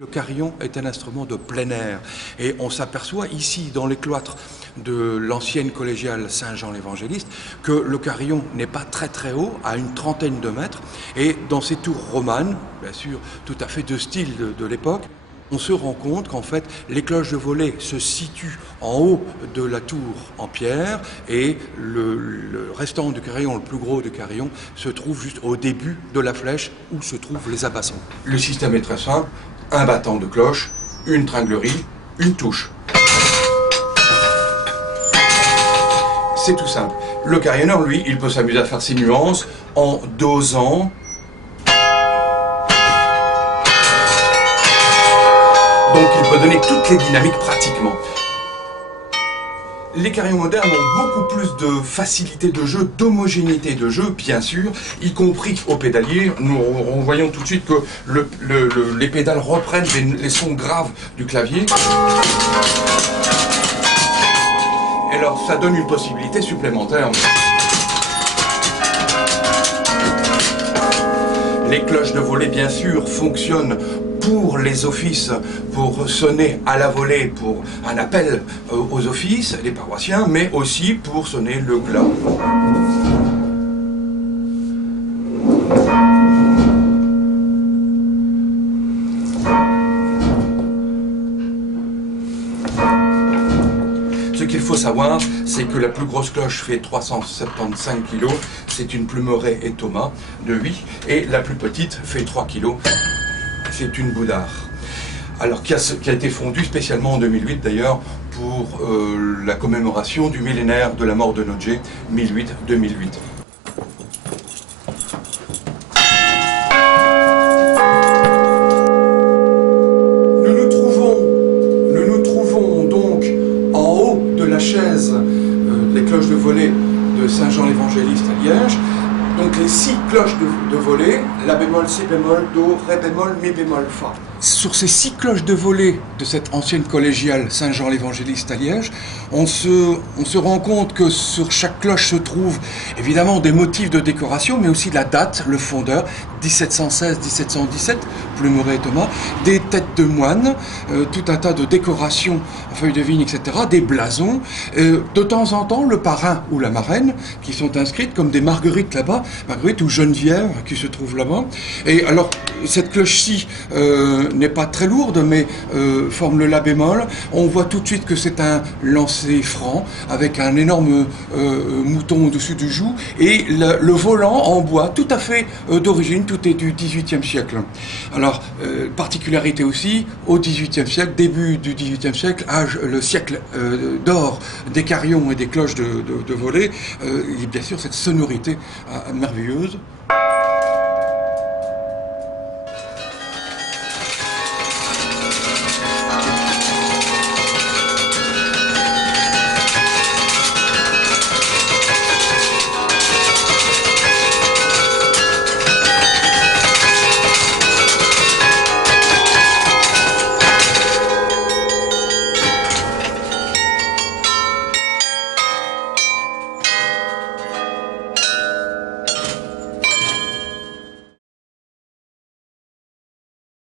Le carillon est un instrument de plein air et on s'aperçoit ici dans les cloîtres de l'ancienne collégiale Saint-Jean l'Évangéliste que le carillon n'est pas très haut, à une trentaine de mètres, et dans ces tours romanes, bien sûr tout à fait de style de l'époque, on se rend compte qu'en fait les cloches de volet se situent en haut de la tour en pierre et le restant du carillon, le plus gros du carillon, se trouve juste au début de la flèche où se trouvent les abassons. Le système est très simple. Un battant de cloche, une tringlerie, une touche. C'est tout simple. Le carillonneur, lui, il peut s'amuser à faire ses nuances en dosant. Donc il peut donner toutes les dynamiques pratiquement. Les carillons modernes ont beaucoup plus de facilité de jeu, d'homogénéité de jeu, bien sûr, y compris au pédalier. Nous voyons tout de suite que les pédales reprennent les sons graves du clavier. Et alors, ça donne une possibilité supplémentaire. Les cloches de volet, bien sûr, fonctionnent pour les offices, pour sonner à la volée, pour un appel aux offices, les paroissiens, mais aussi pour sonner le glas. Ce qu'il faut savoir, c'est que la plus grosse cloche fait 375 kg, c'est une Plumeret et Thomas de 8, et la plus petite fait 3 kg. C'est une Boudard, alors qui a été fondue spécialement en 2008 d'ailleurs pour la commémoration du millénaire de la mort de Nodger, 1008-2008. Nous nous trouvons donc en haut de la chaise des cloches de volet de Saint-Jean l'Évangéliste à Liège. Donc les 6 cloches de volet, La bémol, Si bémol, Do, Ré bémol, Mi bémol, Fa. Sur ces 6 cloches de volet de cette ancienne collégiale Saint-Jean l'Évangéliste à Liège, on se rend compte que sur chaque cloche se trouvent évidemment des motifs de décoration, mais aussi la date, le fondeur, 1716-1717, Plumeret et Thomas, des têtes de moines, tout un tas de décorations, feuilles de vigne, etc., des blasons, de temps en temps le parrain ou la marraine qui sont inscrites comme des marguerites là-bas, Marguerite ou Geneviève qui se trouve là-bas. Et alors cette cloche-ci n'est pas très lourde, mais forme le La bémol. On voit tout de suite que c'est un lancer franc avec un énorme mouton au-dessus du joug et le volant en bois tout à fait d'origine, tout est du XVIIIe siècle. Alors, particularité aussi, au XVIIIe siècle, début du XVIIIe siècle, le siècle d'or des carillons et des cloches de volet, il y a bien sûr cette sonorité merveilleuse.